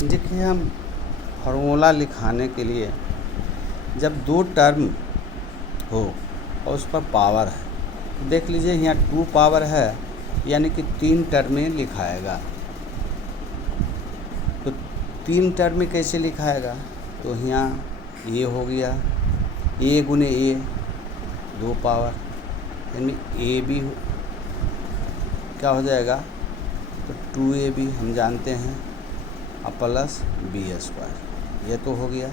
देखिए, हम फार्मूला लिखाने के लिए जब दो टर्म हो और उस पर पावर है, देख लीजिए यहाँ 2 पावर है, यानी कि 3 टर्म में लिखाएगा। तो 3 टर्म में कैसे लिखाएगा? तो यहाँ ए हो गया, ए गुने ए 2 पावर, यानी ए बी क्या हो जाएगा? तो 2ab हम जानते हैं और प्लस b², ये तो हो गया,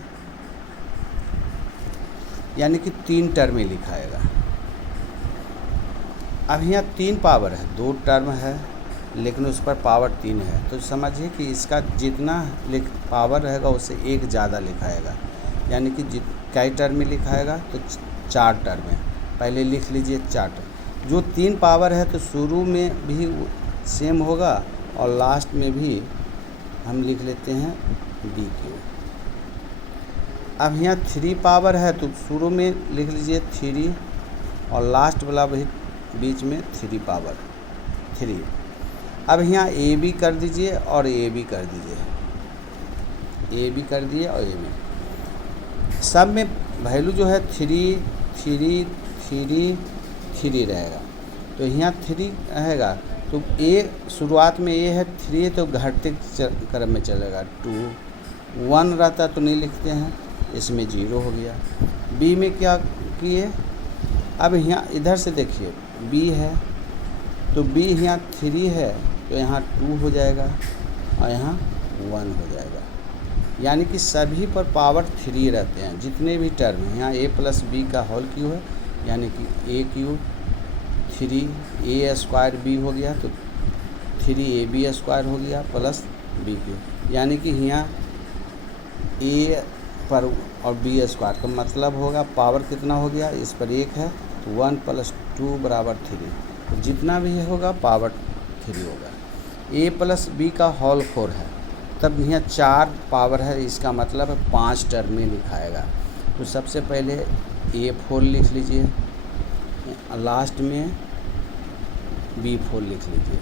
यानी कि 3 टर्म में लिखाएगा। अब यहाँ 3 पावर है, 2 टर्म है लेकिन उस पर पावर 3 है, तो समझिए कि इसका जितना पावर रहेगा उससे 1 ज़्यादा लिखाएगा, यानी कि कई टर्म में लिखाएगा? तो 4 टर्म में। पहले लिख लीजिए 4 टर्म। जो 3 पावर है तो शुरू में भी सेम होगा और लास्ट में भी हम लिख लेते हैं BQ। अब यहाँ 3 पावर है तो शुरू में लिख लीजिए 3 और लास्ट वाला भी बीच में 3 पावर 3। अब यहाँ AB कर दीजिए और AB कर दीजिए, AB कर दिए और AB, सब में वैल्यू जो है 3 3 3 3 रहेगा। तो यहाँ 3 रहेगा तो A शुरुआत में A है 3, तो घटते क्रम में चलेगा। 2 1 रहता तो नहीं लिखते हैं, इसमें 0 हो गया। B में क्या किए? अब यहाँ इधर से देखिए B है तो B यहाँ 3 है तो यहाँ 2 हो जाएगा और यहाँ 1 हो जाएगा, यानी कि सभी पर पावर 3 रहते हैं जितने भी टर्म हैं। यहाँ a+b का होल क्यू है, यानी कि a³ 3a² b हो गया तो 3ab² हो गया प्लस bq, यानी कि यहाँ a पर और b² का मतलब होगा पावर कितना हो गया? इस पर 1 है तो 1 + 2 = 3, तो जितना भी होगा पावर 3 होगा। a+b का होल 4 है, तब यहाँ 4 पावर है, इसका मतलब है 5 टर्म में लिखाएगा। तो सबसे पहले a4 लिख लीजिए, लास्ट में b4 लिख लीजिए,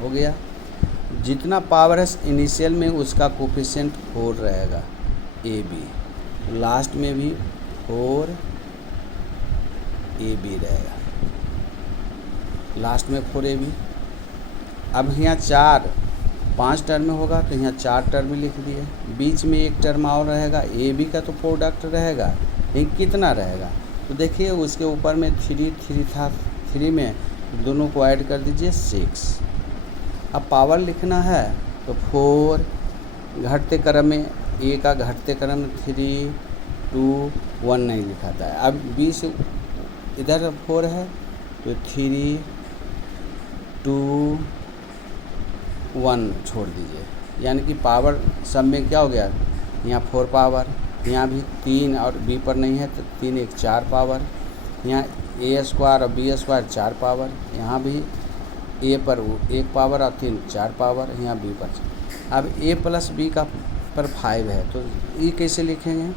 हो गया। जितना पावर है इनिशियल में उसका कोफिशिएंट 4 रहेगा ab, लास्ट में भी 4 ab रहेगा, लास्ट में 4 ab। अब यहाँ 5 टर्म में होगा तो यहाँ 4 टर्म लिख दिए, बीच में 1 टर्म और रहेगा, AB का तो प्रोडक्ट रहेगा, लेकिन कितना रहेगा? तो देखिए उसके ऊपर में 3 3 था, 3 में दोनों को ऐड कर दीजिए 6। अब पावर लिखना है तो 4 घटते क्रम में A का घटते क्रम में 3 2 1 नहीं लिखाता है। अब B से इधर 4 है तो 3 2 1 छोड़ दीजिए, यानी कि पावर सब में क्या हो गया? यहाँ 4 पावर, यहाँ भी 3 और B पर नहीं है तो 3 1 4 पावर, यहाँ a² और b² 4 पावर, यहाँ भी A पर 1 पावर और 3 4 पावर, यहाँ B पर। अब a+b का पर 5 है तो ये कैसे लिखेंगे?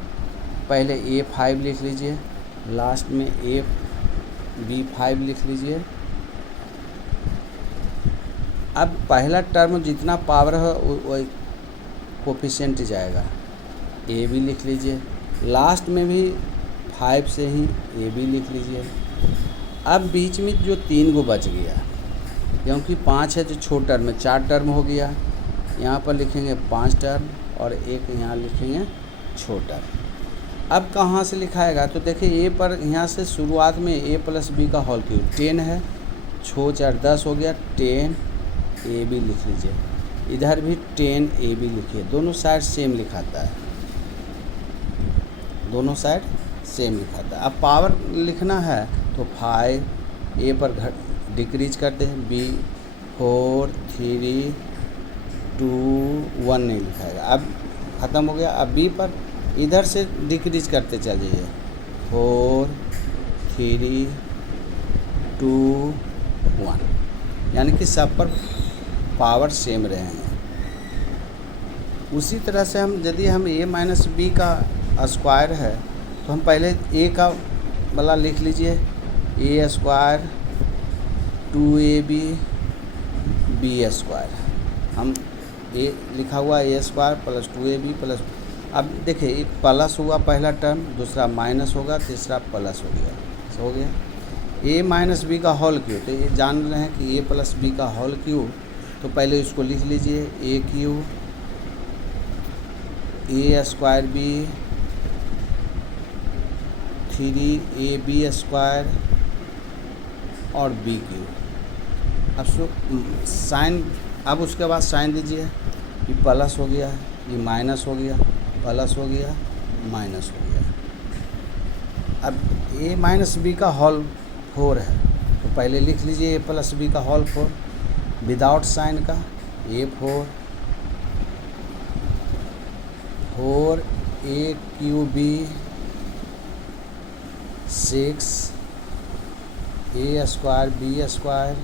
पहले a5 लिख लीजिए, लास्ट में b5 लिख लीजिए। अब पहला टर्म जितना पावर है वही कोफिशिएंट जाएगा, a भी लिख लीजिए, लास्ट में भी 5 से ही a भी लिख लीजिए। अब बीच में जो 3 गो बच गया, क्योंकि 5 है तो छोटा टर्म में 4 टर्म हो गया, यहाँ पर लिखेंगे 5 टर्म और 1 यहाँ लिखेंगे छोटा। अब कहाँ से लिखाएगा? तो देखिए A पर यहाँ से शुरुआत में a+b का होल क्यूब 10 है, 6 4 10 हो गया, 10 AB लिख लीजिए, इधर भी 10 AB लिखिए, दोनों साइड सेम लिखाता है, दोनों साइड सेम लिखाता है। अब पावर लिखना है तो 5 A पर डिक्रीज करते हैं, B 4 3 2 1 नहीं लिखाएगा, अब ख़त्म हो गया। अब B पर इधर से डिक्रीज करते चलिए, 4 3 2 1, यानी कि सब पर पावर सेम रहे हैं। उसी तरह से हम यदि हम a-b का स्क्वायर है तो हम पहले a का वाला लिख लीजिए, a² 2ab b²। हम ए लिखा हुआ ए स्क्वायर प्लस 2ab प्लस, अब देखिए एक प्लस हुआ पहला टर्म, दूसरा माइनस होगा, तीसरा प्लस हो गया। ए माइनस बी का होल क्यू, तो ये जान रहे हैं कि ए प्लस बी का होल क्यू, तो पहले इसको लिख लीजिए A cube A square B 3ab square और बी क्यू। अब साइन, अब उसके बाद साइन दीजिए, ये प्लस हो गया, ये माइनस हो गया, प्लस हो गया, माइनस हो गया। अब ए माइनस बी का होल 4 है, तो पहले लिख लीजिए ए प्लस बी का होल 4 विदाउट साइन का, ए 4 ए क्यू बी 6 ए स्क्वायर बी स्क्वायर,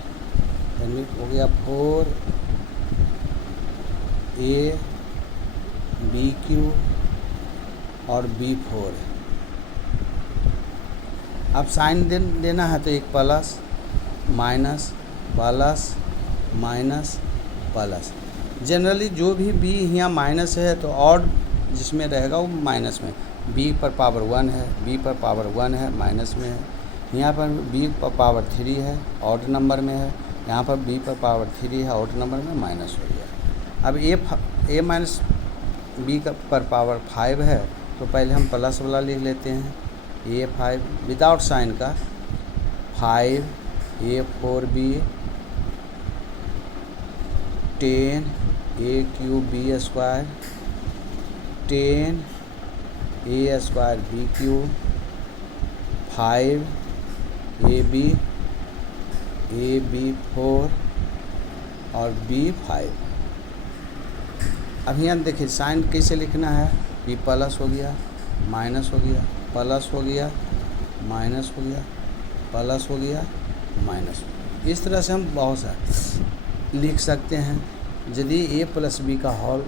यानी हो गया 4 ए बी क्यू और बी 4। अब साइन देना है तो एक plus minus plus minus plus, generally जो भी बी यहाँ माइनस है तो ऑड जिसमें रहेगा वो माइनस में, बी पर पावर 1 है, बी पर पावर 1 है माइनस में है, यहाँ पर बी पर पावर 3 है ऑड नंबर में है, यहाँ पर बी पर पावर 3 है ऑड नंबर में, माइनस हो गया। अब ए माइनस बी का पर पावर 5 है, तो पहले हम प्लस वाला लिख लेते हैं, ए 5 विदाउट साइन का 5 a 4b 10 a cube b square 10 a square b cube 5 a b 4 और बी 5। अब यहाँ देखिए साइन कैसे लिखना है, बी प्लस हो गया, माइनस हो गया, प्लस हो गया, माइनस हो गया, प्लस हो गया, माइनस हो गया। इस तरह से हम बहुत सारे लिख सकते हैं। यदि ए प्लस बी का होल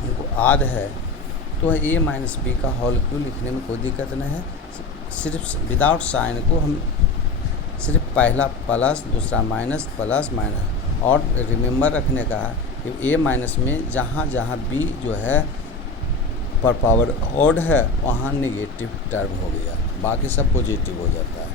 हमको याद है तो ए माइनस बी का होल क्यू लिखने में कोई दिक्कत नहीं है। सिर्फ विदाउट साइन को हम सिर्फ पहला प्लस दूसरा माइनस प्लस माइनस, और रिमेंबर रखने का है कि ए माइनस में जहाँ जहाँ बी जो है पर पावर ऑड है वहाँ नेगेटिव टर्म हो गया, बाकी सब पॉजिटिव हो जाता है।